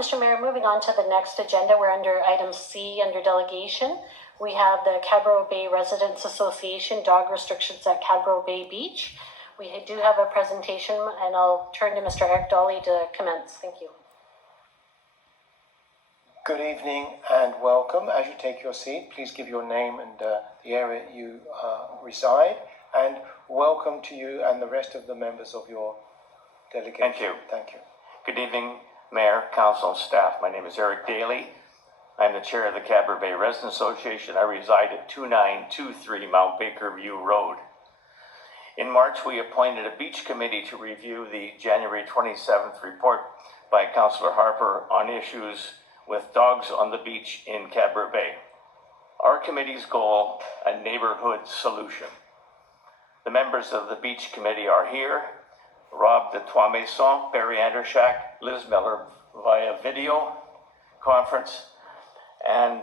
Mr. Mayor, moving on to the next agenda, we're under item C under delegation. We have the Cadboro Bay Residents Association dog restrictions at Cadboro Bay Beach. We do have a presentation, and I'll turn to Mr. Eric Dolly to commence. Thank you. Good evening and welcome. As you take your seat, please give your name and the area you reside, and welcome to you and the rest of the members of your delegation. Thank you. Thank you. Good evening, Mayor, Council, and staff. My name is Eric Daly. I'm the chair of the Cadboro Bay Residents Association. I reside at 2923 Mount Baker View Road. In March, we appointed a beach committee to review the January 27th report by Councillor Harper on issues with dogs on the beach in Cadboro Bay. Our committee's goal, a neighborhood solution. The members of the beach committee are here: Rob de Trois-Maisons, Barry Andershak, Liz Miller via video conference, and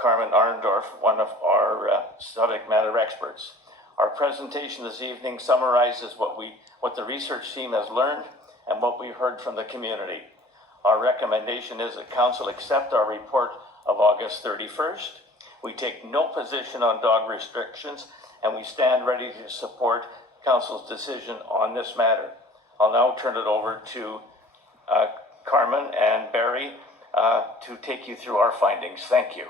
Carmen Arndorf, one of our subject matter experts. Our presentation this evening summarizes what the research team has learned and what we've heard from the community. Our recommendation is that Council accept our report of August 31st. We take no position on dog restrictions, and we stand ready to support Council's decision on this matter. I'll now turn it over to Carmen and Barry to take you through our findings. Thank you.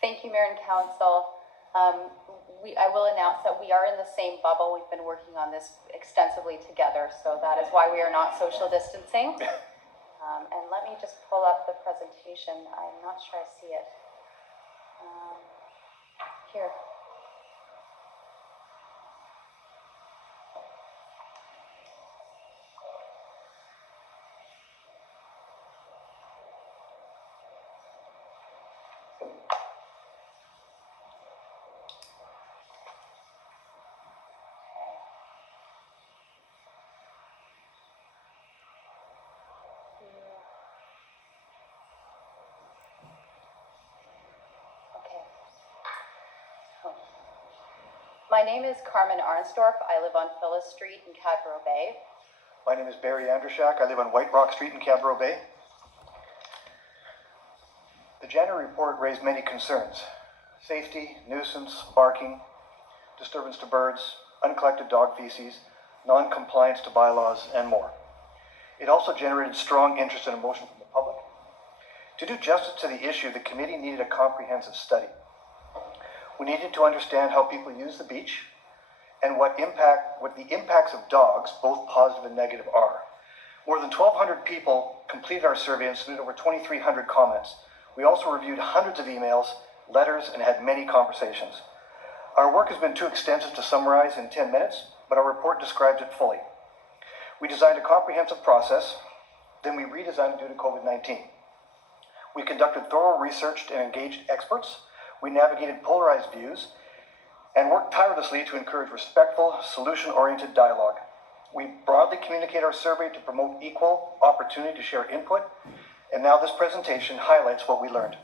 Thank you, Mayor and Council. I will announce that we are in the same bubble. We've been working on this extensively together, so that is why we are not social distancing. And let me just pull up the presentation. I'm not sure I see it. Here. My name is Carmen Arnsdorf. I live on Phyllis Street in Cadboro Bay. My name is Barry Andershak. I live on White Rock Street in Cadboro Bay. The January report raised many concerns: safety, nuisance, barking, disturbance to birds, uncollected dog feces, non-compliance to bylaws, and more. It also generated strong interest and emotion from the public. To do justice to the issue, the committee needed a comprehensive study. We needed to understand how people use the beach and what the impacts of dogs, both positive and negative, are. More than 1,200 people completed our survey and submitted over 2,300 comments. We also reviewed hundreds of emails, letters, and had many conversations. Our work has been too extensive to summarize in 10 minutes, but our report describes it fully. We designed a comprehensive process, then we redesigned it due to COVID-19. We conducted thorough research and engaged experts. We navigated polarized views and worked tirelessly to encourage respectful, solution-oriented dialogue. We broadly communicate our survey to promote equal opportunity to share input, and now this presentation highlights what we learned.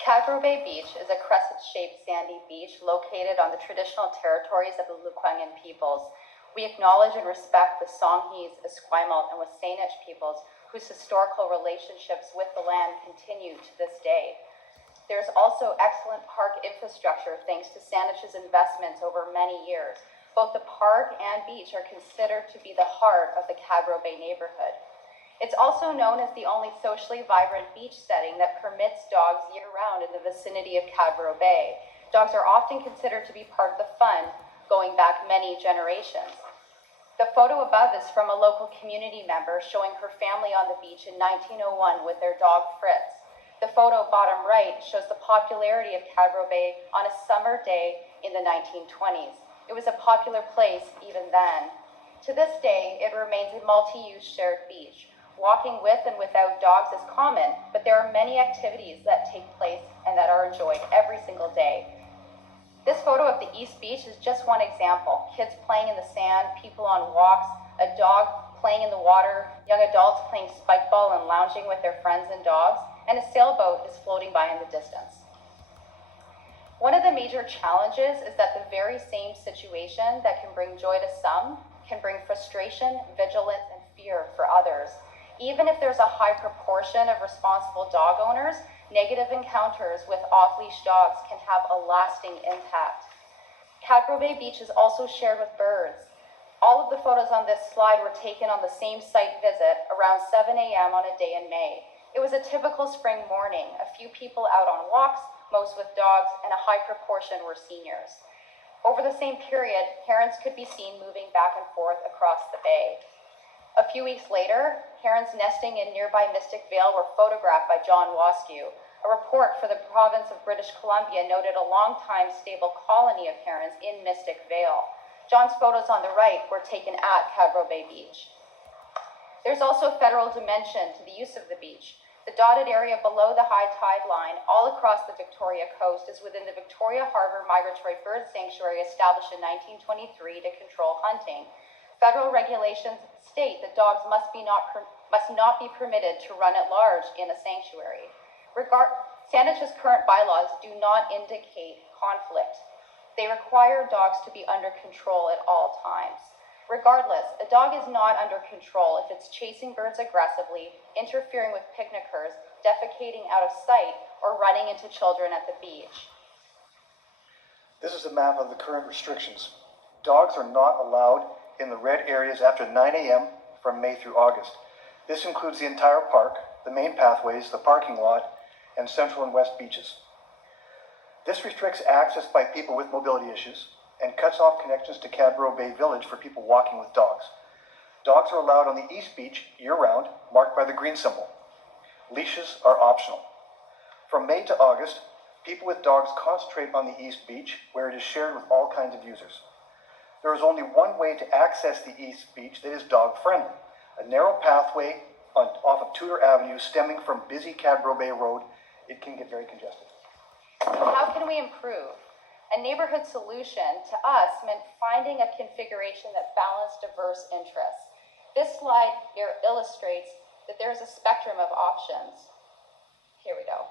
Cadboro Bay Beach is a crescent-shaped sandy beach located on the traditional territories of the Lekwungen peoples. We acknowledge and respect the Songhees, Esquimalt, and Wasanich peoples whose historical relationships with the land continue to this day. There's also excellent park infrastructure thanks to Sanich's investments over many years. Both the park and beach are considered to be the heart of the Cadboro Bay neighborhood. It's also known as the only socially vibrant beach setting that permits dogs year-round in the vicinity of Cadboro Bay. Dogs are often considered to be part of the fun, going back many generations. The photo above is from a local community member showing her family on the beach in 1901 with their dog Fritz. The photo bottom right shows the popularity of Cadboro Bay on a summer day in the 1920s. It was a popular place even then. To this day, it remains a multi-use shared beach. Walking with and without dogs is common, but there are many activities that take place and that are enjoyed every single day. This photo of the East Beach is just one example. Kids playing in the sand, people on walks, a dog playing in the water, young adults playing spike ball and lounging with their friends and dogs, and a sailboat is floating by in the distance. One of the major challenges is that the very same situation that can bring joy to some can bring frustration, vigilance, and fear for others. Even if there's a high proportion of responsible dog owners, negative encounters with off-leash dogs can have a lasting impact. Cadboro Bay Beach is also shared with birds. All of the photos on this slide were taken on the same site visit around 7 a.m. on a day in May. It was a typical spring morning, a few people out on walks, most with dogs, and a high proportion were seniors. Over the same period, herons could be seen moving back and forth across the bay. A few weeks later, herons nesting in nearby Mystic Vale were photographed by John Waskew. A report for the province of British Columbia noted a long-time stable colony of herons in Mystic Vale. John's photos on the right were taken at Cadboro Bay Beach. There's also a federal dimension to the use of the beach. The dotted area below the high tide line all across the Victoria coast is within the Victoria Harbour Migratory Bird Sanctuary established in 1923 to control hunting. Federal regulations state that dogs must not be permitted to run at large in a sanctuary. Saanach's current bylaws do not indicate conflict. They require dogs to be under control at all times. Regardless, a dog is not under control if it's chasing birds aggressively, interfering with picnickers, defecating out of sight, or running into children at the beach. This is a map of the current restrictions. Dogs are not allowed in the red areas after 9 a.m. from May through August. This includes the entire park, the main pathways, the parking lot, and central and west beaches. This restricts access by people with mobility issues and cuts off connections to Cadboro Bay Village for people walking with dogs. Dogs are allowed on the east beach year-round, marked by the green symbol. Leashes are optional. From May to August, people with dogs concentrate on the east beach, where it is shared with all kinds of users. There is only one way to access the east beach that is dog-friendly, a narrow pathway off of Tudor Avenue stemming from busy Cadboro Bay Road. It can get very congested. How can we improve? A neighborhood solution to us meant finding a configuration that balanced diverse interests. This slide here illustrates that there is a spectrum of options. Here we go.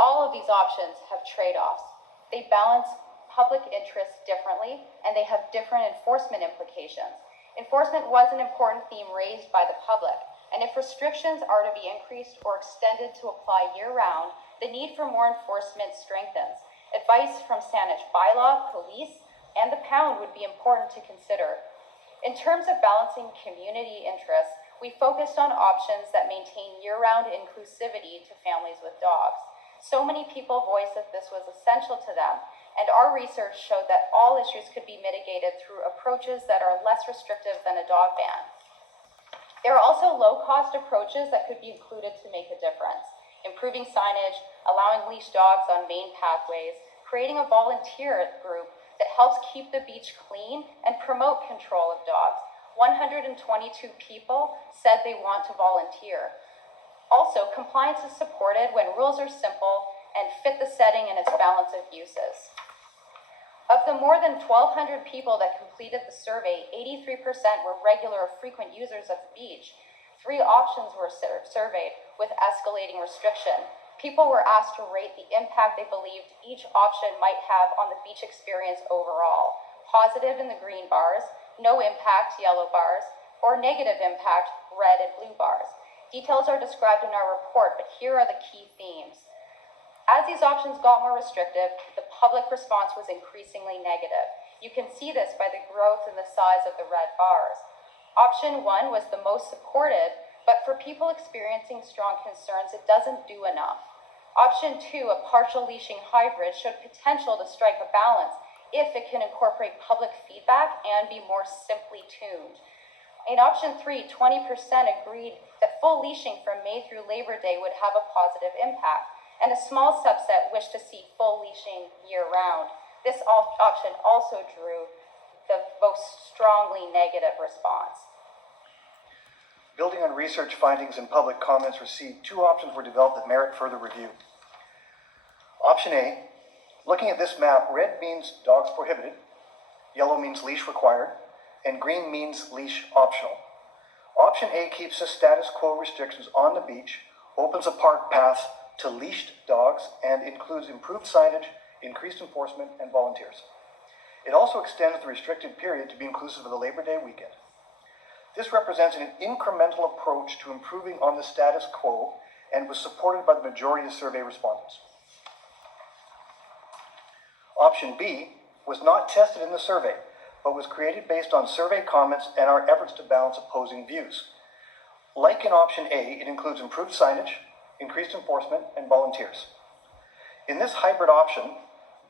All of these options have trade-offs. They balance public interests differently, and they have different enforcement implications. Enforcement was an important theme raised by the public, and if restrictions are to be increased or extended to apply year-round, the need for more enforcement strengthens. Advice from Saanich bylaw, police, and the pound would be important to consider. In terms of balancing community interests, we focused on options that maintain year-round inclusivity to families with dogs. So many people voiced that this was essential to them, and our research showed that all issues could be mitigated through approaches that are less restrictive than a dog ban. There are also low-cost approaches that could be included to make a difference. Improving signage, allowing leashed dogs on main pathways, creating a volunteer group that helps keep the beach clean and promote control of dogs. 122 people said they want to volunteer. Also, compliance is supported when rules are simple and fit the setting and its balance of uses. Of the more than 1,200 people that completed the survey, 83% were regular or frequent users of the beach. 3 options were surveyed with escalating restriction. People were asked to rate the impact they believed each option might have on the beach experience overall. Positive in the green bars, no impact, yellow bars, or negative impact, red and blue bars. Details are described in our report, but here are the key themes. As these options got more restrictive, the public response was increasingly negative. You can see this by the growth in the size of the red bars. Option 1 was the most supported, but for people experiencing strong concerns, it doesn't do enough. Option 2, a partial leashing hybrid, showed potential to strike a balance if it can incorporate public feedback and be more simply tuned. In option 3, 20% agreed that full leashing from May through Labor Day would have a positive impact, and a small subset wished to see full leashing year-round. This option also drew the most strongly negative response. Building on research findings and public comments received, 2 options were developed that merit further review. Option A, looking at this map, red means dogs prohibited, yellow means leash required, and green means leash optional. Option A keeps the status quo restrictions on the beach, opens a park path to leashed dogs, and includes improved signage, increased enforcement, and volunteers. It also extends the restricted period to be inclusive of the Labor Day weekend. This represents an incremental approach to improving on the status quo and was supported by the majority of survey respondents. Option B was not tested in the survey, but was created based on survey comments and our efforts to balance opposing views. Like in option A, it includes improved signage, increased enforcement, and volunteers. In this hybrid option,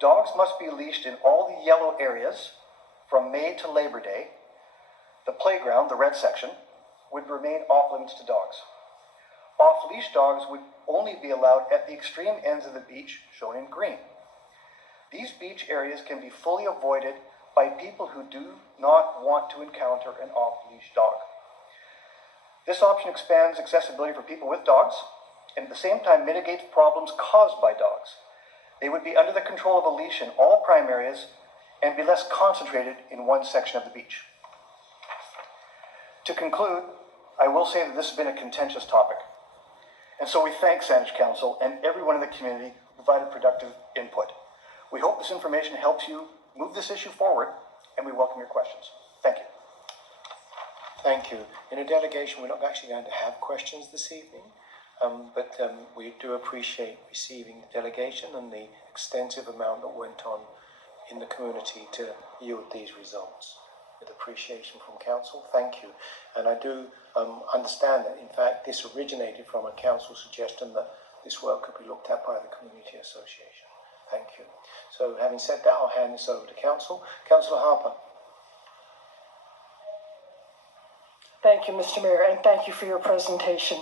dogs must be leashed in all the yellow areas from May to Labor Day. The playground, the red section, would remain off limits to dogs. Off-leash dogs would only be allowed at the extreme ends of the beach, shown in green. These beach areas can be fully avoided by people who do not want to encounter an off-leash dog. This option expands accessibility for people with dogs and at the same time mitigates problems caused by dogs. They would be under the control of a leash in all prime areas and be less concentrated in one section of the beach. To conclude, I will say that this has been a contentious topic. And so we thank Saanich Council and everyone in the community who provided productive input. We hope this information helps you move this issue forward, and we welcome your questions. Thank you. Thank you. In a delegation, we're not actually going to have questions this evening, but we do appreciate receiving the delegation and the extensive amount that went on in the community to yield these results. With appreciation from council, thank you. And I do understand that, in fact, this originated from a council suggestion that this work could be looked at by the Community Association. Thank you. So, having said that, I'll hand this over to council. Councillor Harper. Thank you, Mr. Mayor, and thank you for your presentation.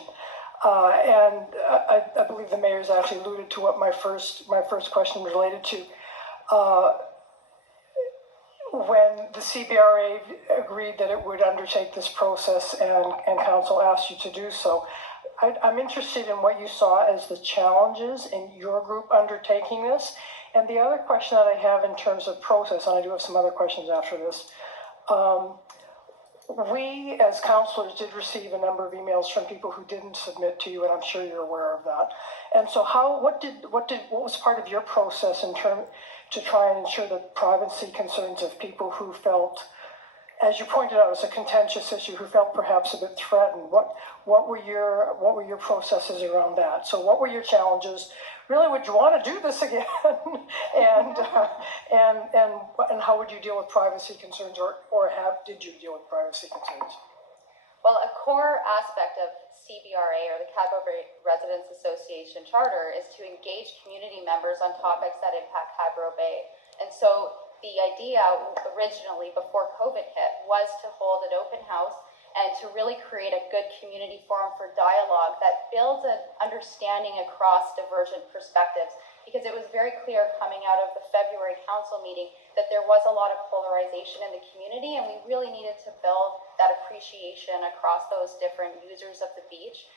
I believe the mayor's actually alluded to what my first question related to. When the CBRA agreed that it would undertake this process and council asked you to do so, I'm interested in what you saw as the challenges in your group undertaking this. And the other question that I have in terms of process, and I do have some other questions after this, we as councillors did receive a number of emails from people who didn't submit to you, and I'm sure you're aware of that. And so what was part of your process in term to try and ensure the privacy concerns of people who felt, as you pointed out, it's a contentious issue, who felt perhaps a bit threatened? What were your processes around that? So what were your challenges? Really, would you want to do this again? and how would you deal with privacy concerns, or did you deal with privacy concerns? Well, a core aspect of CBRA, or the Cadboro Residents Association Charter, is to engage community members on topics that impact Cadboro Bay. And so the idea originally, before COVID hit, was to hold an open house and to really create a good community forum for dialogue that builds an understanding across divergent perspectives. Because it was very clear coming out of the February council meeting that there was a lot of polarization in the community, and we really needed to build that appreciation across those different users of the beach.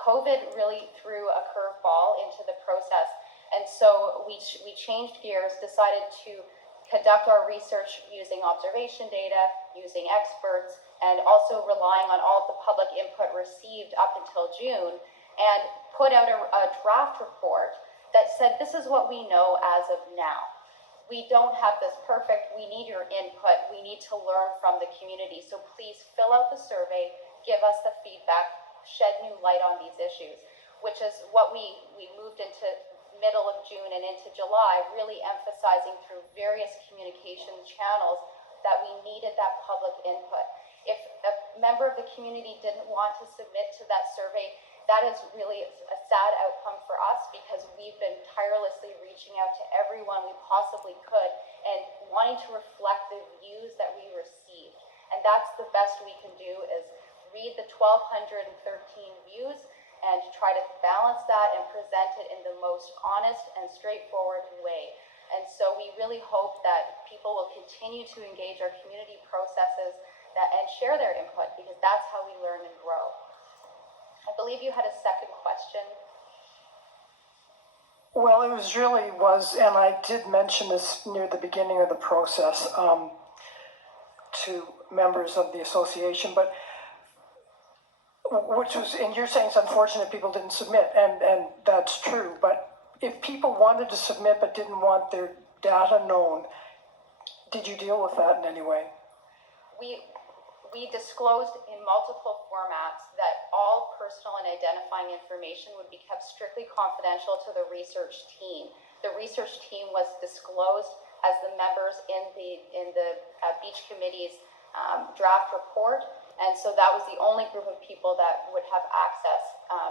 COVID really threw a curveball into the process, and so we changed gears, decided to conduct our research using observation data, using experts, and also relying on all of the public input received up until June, and put out a draft report that said, this is what we know as of now. We don't have this perfect, we need your input, we need to learn from the community, so please fill out the survey, give us the feedback, shed new light on these issues, which is what we moved into middle of June and into July, really emphasizing through various communication channels that we needed that public input. If a member of the community didn't want to submit to that survey, that is really a sad outcome for us, because we've been tirelessly reaching out to everyone we possibly could and wanting to reflect the views that we received. And that's the best we can do, is read the 1,213 views and try to balance that and present it in the most honest and straightforward way. And so we really hope that people will continue to engage our community processes and share their input, because that's how we learn and grow. I believe you had a second question. Well, it was, and I did mention this near the beginning of the process to members of the association, but which was, and you're saying it's unfortunate people didn't submit, and that's true, but if people wanted to submit but didn't want their data known, did you deal with that in any way? We disclosed in multiple formats that all personal and identifying information would be kept strictly confidential to the research team. The research team was disclosed as the members in the beach committee's draft report, and so that was the only group of people that would have access.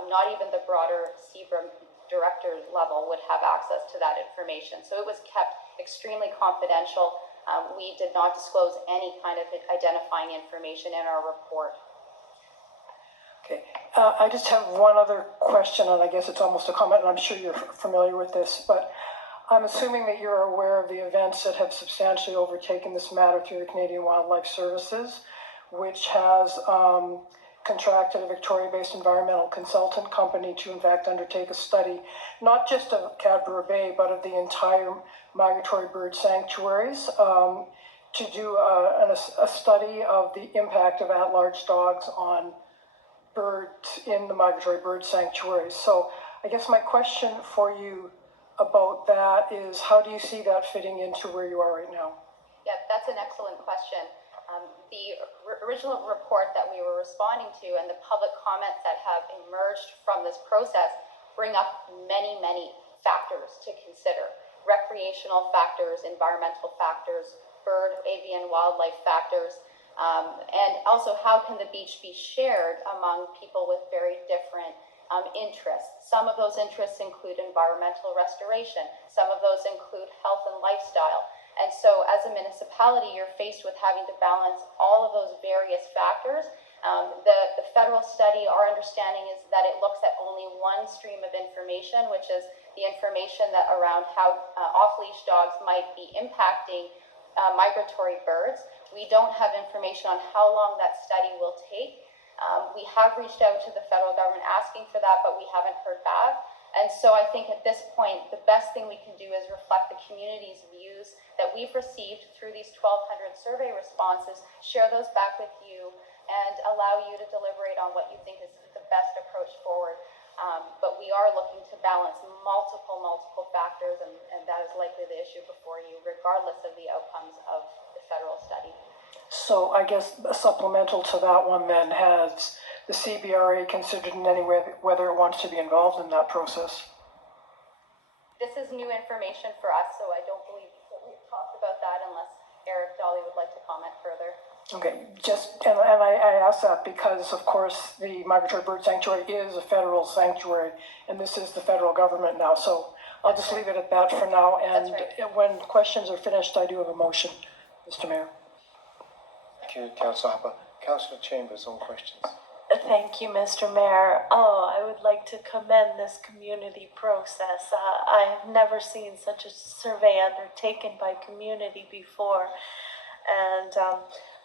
Not even the broader CBRA director level would have access to that information. So it was kept extremely confidential. We did not disclose any kind of identifying information in our report. Okay, I just have one other question, and I guess it's almost a comment, and I'm sure you're familiar with this, but I'm assuming that you're aware of the events that have substantially overtaken this matter through the Canadian Wildlife Services, which has contracted a Victoria-based environmental consultant company to in fact undertake a study, not just of Cadboro Bay, but of the entire migratory bird sanctuaries, to do a study of the impact of at-large dogs on birds in the migratory bird sanctuaries. So I guess my question for you about that is, how do you see that fitting into where you are right now? Yeah, that's an excellent question. The original report that we were responding to and the public comments that have emerged from this process bring up many, many factors to consider. Recreational factors, environmental factors, bird, avian, wildlife factors, and also how can the beach be shared among people with very different interests. Some of those interests include environmental restoration. Some of those include health and lifestyle. And so as a municipality, you're faced with having to balance all of those various factors. The federal study, our understanding is that it looks at only one stream of information, which is the information that around how off-leash dogs might be impacting migratory birds. We don't have information on how long that study will take. We have reached out to the federal government asking for that, but we haven't heard back. And so I think at this point, the best thing we can do is reflect the community's views that we've received through these 1,200 survey responses, share those back with you, and allow you to deliberate on what you think is the best approach forward. But we are looking to balance multiple factors, and that is likely the issue before you, regardless of the outcomes of the federal study. So I guess a supplemental to that one then, has the CBRA considered in any way whether it wants to be involved in that process? This is new information for us, so I don't believe that we've talked about that unless Eric Dolly would like to comment further. Okay, and I ask that because, of course, the Migratory Bird Sanctuary is a federal sanctuary, and this is the federal government now. So I'll just leave it at that for now. And when questions are finished, I do have a motion, Mr. Mayor. Thank you, Councillor Harper. Councillor Chambers on questions. Thank you, Mr. Mayor. I would like to commend this community process. I have never seen such a survey undertaken by community before. And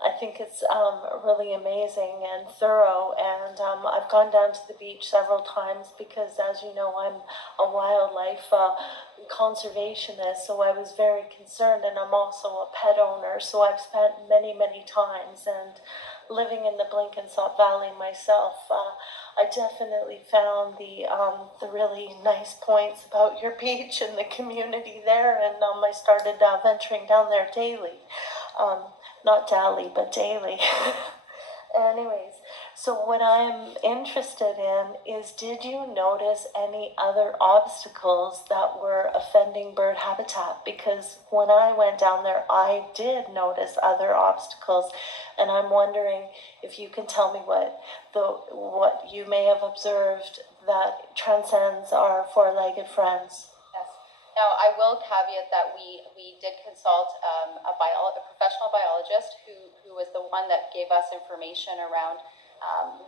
I think it's really amazing and thorough. And I've gone down to the beach several times because, as you know, I'm a wildlife conservationist, so I was very concerned, and I'm also a pet owner, so I've spent many times, and living in the Blenkinsop Valley myself, I definitely found the really nice points about your beach and the community there, and I started venturing down there daily. Not daily, but daily. Anyways, so what I'm interested in is, did you notice any other obstacles that were offending bird habitat? Because when I went down there, I did notice other obstacles, and I'm wondering if you can tell me what you may have observed that transcends our four-legged friends. Now, I will caveat that we did consult a professional biologist who was the one that gave us information around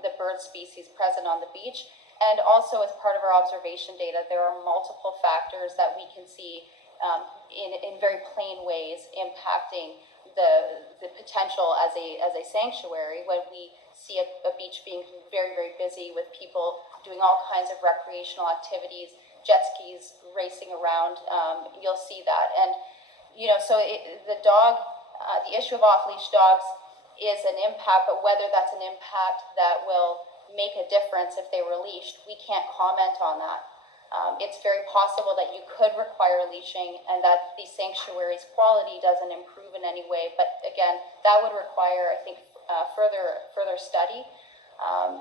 the bird species present on the beach. And also, as part of our observation data, there are multiple factors that we can see in very plain ways impacting the potential as a sanctuary. When we see a beach being very busy with people doing all kinds of recreational activities, jet skis racing around, you'll see that. And, so the issue of off-leash dogs is an impact, but whether that's an impact that will make a difference if they were leashed. We can't comment on that. It's very possible that you could require leashing and that the sanctuary's quality doesn't improve in any way. But again, that would require, I think, further study.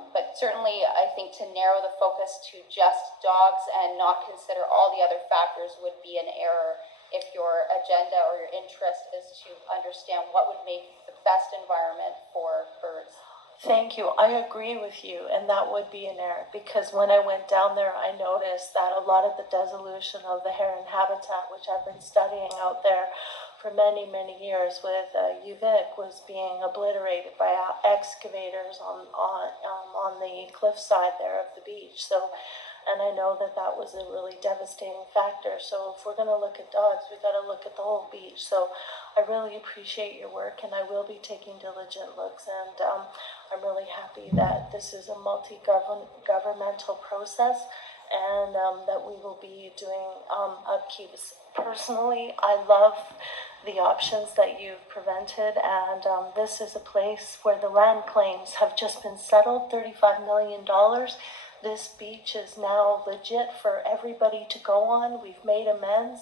But certainly, I think to narrow the focus to just dogs and not consider all the other factors would be an error if your agenda or your interest is to understand what would make the best environment for birds. Thank you. I agree with you, and that would be an error, because when I went down there, I noticed that a lot of the dissolution of the heron habitat, which I've been studying out there for many, many years with UVic, was being obliterated by excavators on the cliffside there of the beach. So, and I know that that was a really devastating factor. So if we're going to look at dogs, we've got to look at the whole beach. So I really appreciate your work, and I will be taking diligent looks. And I'm really happy that this is a multi-governmental process, and that we will be doing upkeeps. Personally, I love the options that you've presented, and this is a place where the land claims have just been settled, $35 million. This beach is now legit for everybody to go on. We've made amends,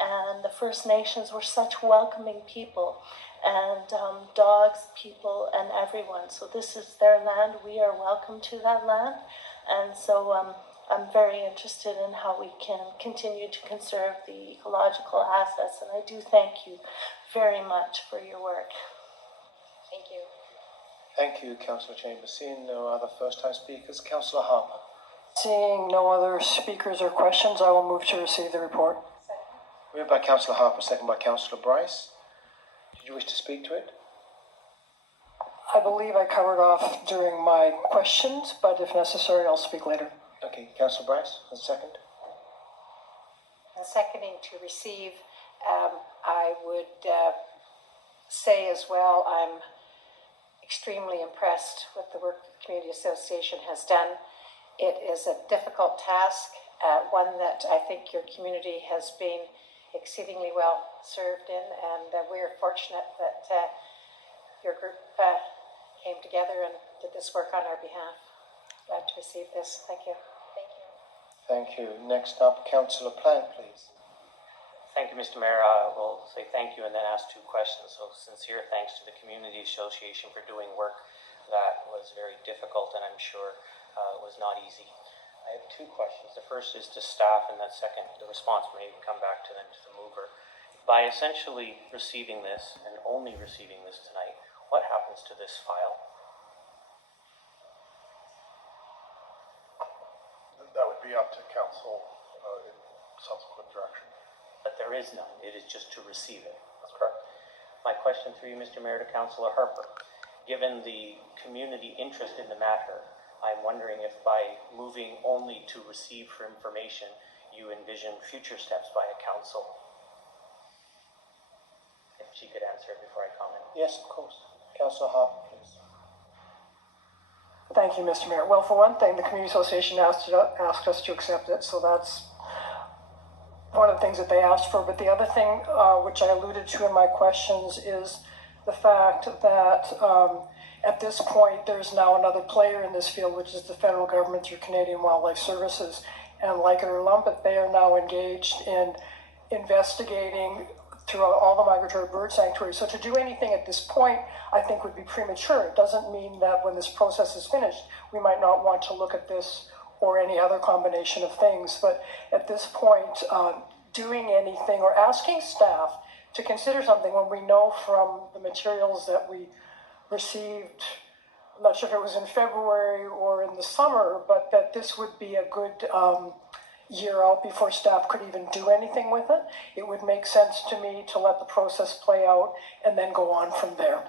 and the First Nations were such welcoming people, and dogs, people, and everyone. So this is their land. We are welcome to that land, and so I'm very interested in how we can continue to conserve the ecological assets, and I do thank you very much for your work. Thank you. Thank you, Councillor Chambers. Seeing no other first-time speakers, Councillor Harper. Seeing no other speakers or questions, I will move to receive the report. Moved by Councillor Harper, second by Councillor Bryce. Did you wish to speak to it? I believe I covered off during my questions, but if necessary, I'll speak later. Okay, Councillor Bryce, a second. Seconding to receive, I would say as well, I'm extremely impressed with the work the Community Association has done. It is a difficult task, one that I think your community has been exceedingly well served in, and we're fortunate that your group came together and did this work on our behalf. Glad to receive this. Thank you. Thank you. Thank you. Next up, Councillor Plant, please. Thank you, Mr. Mayor. I will say thank you and then ask two questions. So sincere thanks to the Community Association for doing work that was very difficult, and I'm sure it was not easy. I have two questions. The first is to staff, and that second, the response may come back to them, to the mover. By essentially receiving this and only receiving this tonight, what happens to this file? That would be up to council in subsequent direction. But there is none. It is just to receive it. That's correct. My question through you, Mr. Mayor, to Councillor Harper. Given the community interest in the matter, I'm wondering if by moving only to receive for information, you envision future steps by a council. If she could answer it before I comment. Yes, of course. Councillor Harper, please. Thank you, Mr. Mayor. Well, for one thing, the Community Association asked us to accept it, so that's one of the things that they asked for. But the other thing, which I alluded to in my questions, is the fact that at this point, there's now another player in this field, which is the federal government through Canadian Wildlife Services. And like it or lump it, they are now engaged in investigating throughout all the migratory bird sanctuaries. So to do anything at this point, I think would be premature. It doesn't mean that when this process is finished, we might not want to look at this or any other combination of things. But at this point, doing anything or asking staff to consider something when we know from the materials that we received, I'm not sure if it was in February or in the summer, but that this would be a good year out before staff could even do anything with it. It would make sense to me to let the process play out and then go on from there.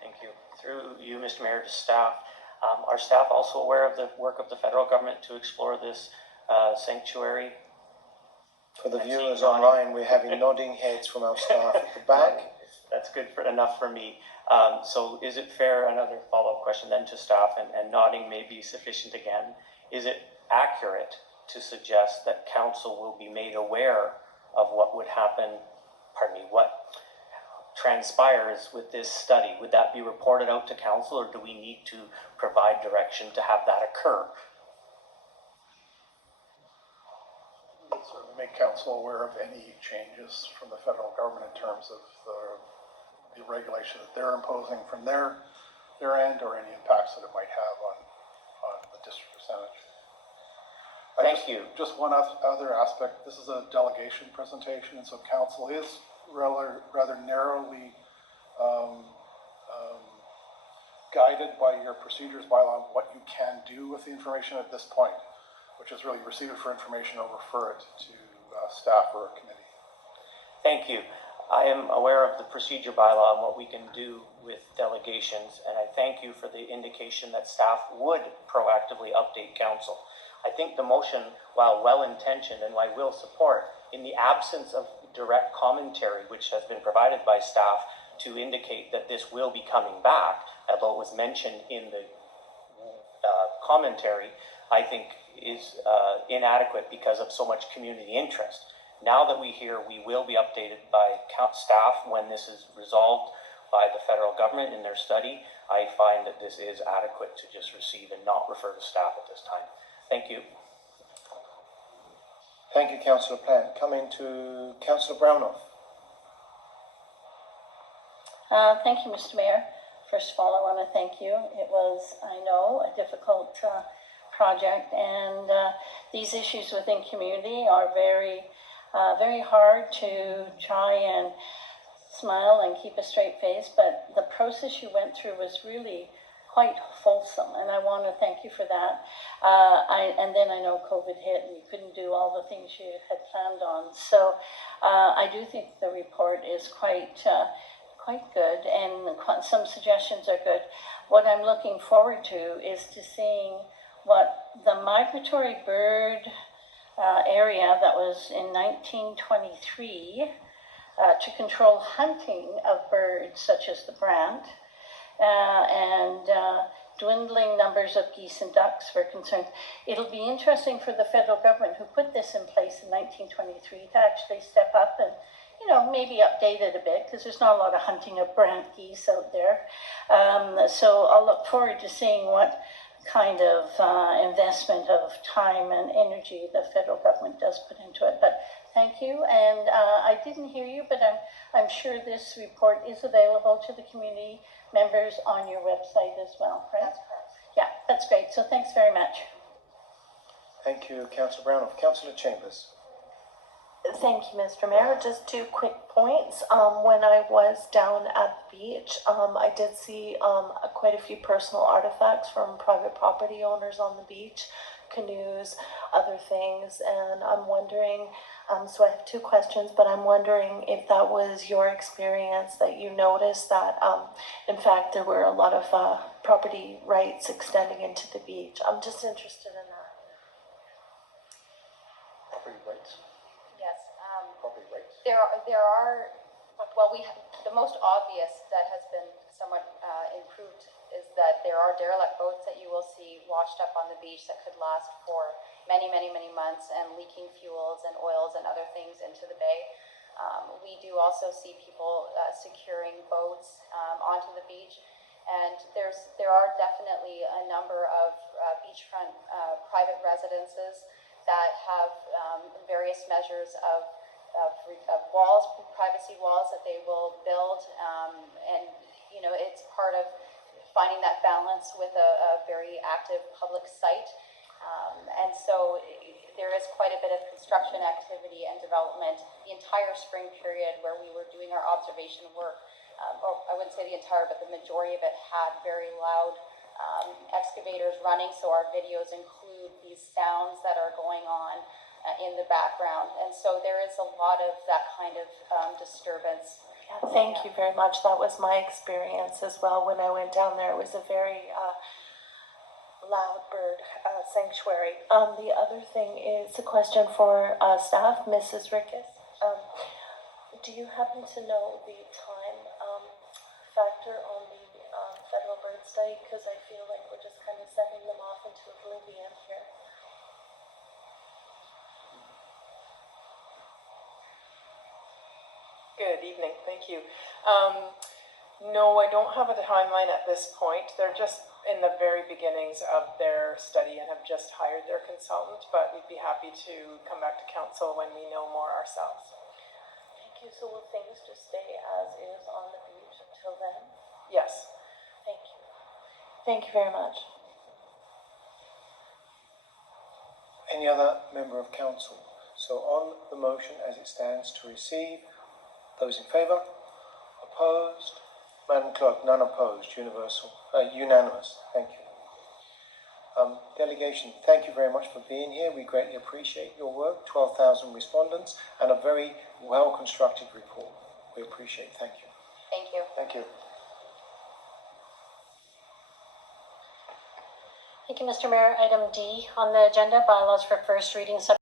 Thank you. Through you, Mr. Mayor, to staff. Are staff also aware of the work of the federal government to explore this sanctuary? For the viewers online, we're having nodding heads from our staff at the back. That's good enough for me. So is it fair, another follow-up question then to staff, and nodding may be sufficient again, is it accurate to suggest that council will be made aware of what would happen, transpires with this study, would that be reported out to council, or do we need to provide direction to have that occur? We'll certainly make council aware of any changes from the federal government in terms of the regulation that they're imposing from their end, or any impacts that it might have on the district percentage. Thank you. Just one other aspect. This is a delegation presentation, and so council is rather narrowly guided by your procedures bylaw on what you can do with the information at this point, which is really receive it for information or refer it to staff or a committee. Thank you. I am aware of the procedure bylaw and what we can do with delegations, and I thank you for the indication that staff would proactively update council. I think the motion, while well-intentioned and I will support, in the absence of direct commentary, which has been provided by staff to indicate that this will be coming back, although it was mentioned in the commentary, I think is inadequate because of so much community interest. Now that we hear we will be updated by staff when this is resolved by the federal government in their study, I find that this is adequate to just receive and not refer to staff at this time. Thank you. Thank you, Councillor Plant. Coming to Councillor Brownoff. Thank you, Mr. Mayor. First of all, I want to thank you. It was, I know, a difficult project, and these issues within community are very hard to try and smile and keep a straight face, but the process you went through was really quite fulsome, and I want to thank you for that. And then I know COVID hit and you couldn't do all the things you had planned on. So I do think the report is quite good, and some suggestions are good. What I'm looking forward to is to seeing what the migratory bird area that was in 1923 to control hunting of birds such as the brant, and dwindling numbers of geese and ducks were concerned. It'll be interesting for the federal government, who put this in place in 1923, to actually step up and, you know, maybe update it a bit, because there's not a lot of hunting of brant geese out there. So I'll look forward to seeing what kind of investment of time and energy the federal government does put into it. But thank you, and I didn't hear you, but I'm sure this report is available to the community members on your website as well, right? That's correct. Yeah, that's great. So thanks very much. Thank you, Councillor Brownoff. Councillor Chambers. Thank you, Mr. Mayor. Just 2 quick points. When I was down at the beach, I did see quite a few personal artifacts from private property owners on the beach, canoes, other things, and I'm wondering, so I have 2 questions, but I'm wondering if that was your experience, that you noticed that, in fact, there were a lot of property rights extending into the beach. I'm just interested in that. Property rights. Yes. Property rights. There are, well, the most obvious that has been somewhat improved is that there are derelict boats that you will see washed up on the beach that could last for many, many, many months, and leaking fuels and oils and other things into the bay. We do also see people securing boats onto the beach, and there are definitely a number of beachfront private residences that have various measures of walls, privacy walls that they will build, and you know, it's part of finding that balance with a very active public site, and so there is quite a bit of construction activity and development the entire spring period where we were doing our observation work, or I wouldn't say the entire, but the majority of it had very loud excavators running, so our videos include these sounds that are going on in the background, and so there is a lot of that kind of disturbance. Yeah, thank you very much. That was my experience as well when I went down there. It was a very loud bird sanctuary. The other thing is a question for staff, Mrs. Rickes. Do you happen to know the time factor on the federal bird study? Because I feel like we're just kind of sending them off into oblivion here. Good evening, thank you. No, I don't have a timeline at this point. They're just in the very beginnings of their study and have just hired their consultant, but we'd be happy to come back to council when we know more ourselves. Thank you. So will things just stay as is on the beach until then? Yes. Thank you. Thank you very much. Any other member of council? So on the motion as it stands to receive, those in favour? Opposed? Madam Clerk, none opposed, unanimous, thank you. Delegation, thank you very much for being here. We greatly appreciate your work, 12,000 respondents, and a very well-constructed report. We appreciate it, thank you. Thank you. Thank you. Thank you, Mr. Mayor. Item D on the agenda, bylaws for first reading.